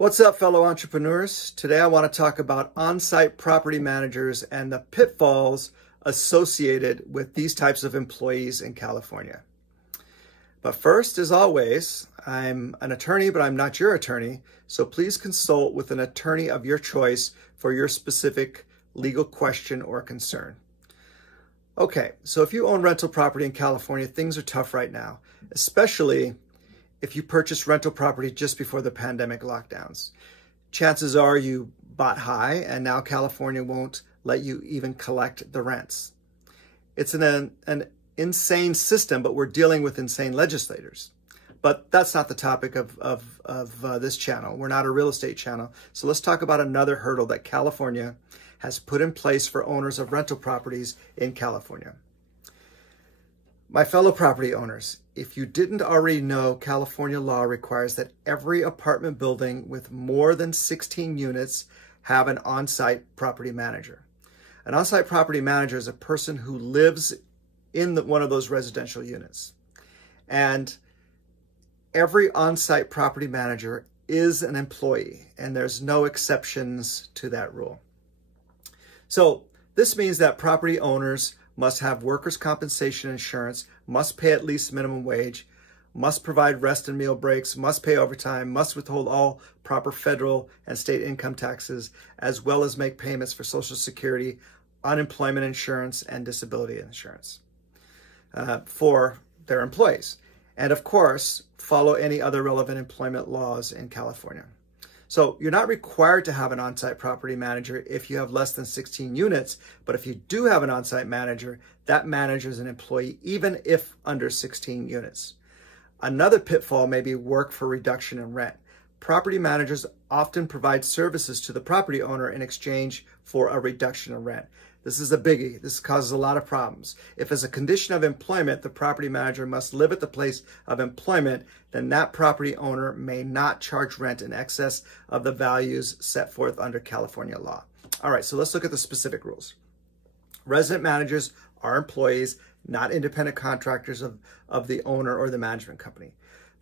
What's up, fellow entrepreneurs? Today I want to talk about on-site property managers and the pitfalls associated with these types of employees in California. But first, as always, I'm an attorney, but I'm not your attorney, so please consult with an attorney of your choice for your specific legal question or concern. Okay, so if you own rental property in California, things are tough right now, especially if you purchased rental property just before the pandemic lockdowns. Chances are you bought high and now California won't let you even collect the rents. It's an insane system, but we're dealing with insane legislators. But that's not the topic of this channel. We're not a real estate channel. So let's talk about another hurdle that California has put in place for owners of rental properties in California. My fellow property owners, if you didn't already know, California law requires that every apartment building with more than 16 units have an on-site property manager. An on-site property manager is a person who lives in one of those residential units. And every on-site property manager is an employee, and there's no exceptions to that rule. So this means that property owners must have workers' compensation insurance, must pay at least minimum wage, must provide rest and meal breaks, must pay overtime, must withhold all proper federal and state income taxes, as well as make payments for Social Security, unemployment insurance, and disability insurance for their employees. And of course, follow any other relevant employment laws in California. So you're not required to have an on-site property manager if you have less than 16 units, but if you do have an on-site manager, that manager is an employee even if under 16 units. Another pitfall may be work for reduction in rent. Property managers often provide services to the property owner in exchange for a reduction in rent. This is a biggie. This causes a lot of problems. If as a condition of employment, the property manager must live at the place of employment, then that property owner may not charge rent in excess of the values set forth under California law. All right, so let's look at the specific rules. Resident managers are employees, not independent contractors of the owner or the management company.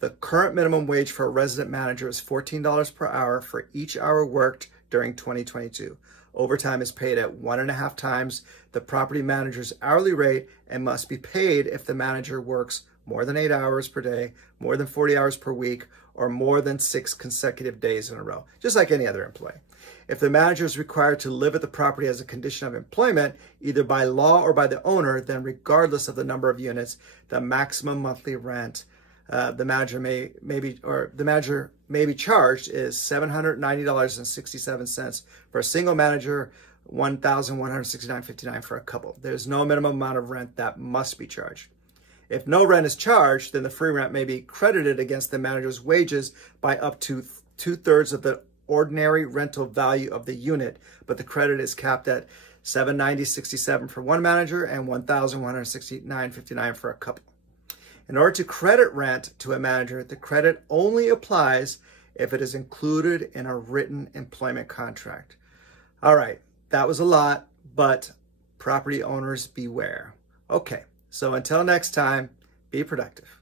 The current minimum wage for a resident manager is $14 per hour for each hour worked during 2022. Overtime is paid at 1.5 times the property manager's hourly rate and must be paid if the manager works more than 8 hours per day, more than 40 hours per week, or more than 6 consecutive days in a row, just like any other employee. If the manager is required to live at the property as a condition of employment, either by law or by the owner, then regardless of the number of units, the maximum monthly rent the manager may be charged is $790.67 for a single manager, $1,169.59 for a couple. There's no minimum amount of rent that must be charged. If no rent is charged, then the free rent may be credited against the manager's wages by up to 2/3 of the ordinary rental value of the unit, but the credit is capped at $790.67 for one manager and $1,169.59 for a couple. In order to credit rent to a manager, the credit only applies if it is included in a written employment contract. All right, that was a lot, but property owners beware. Okay, so until next time, be productive.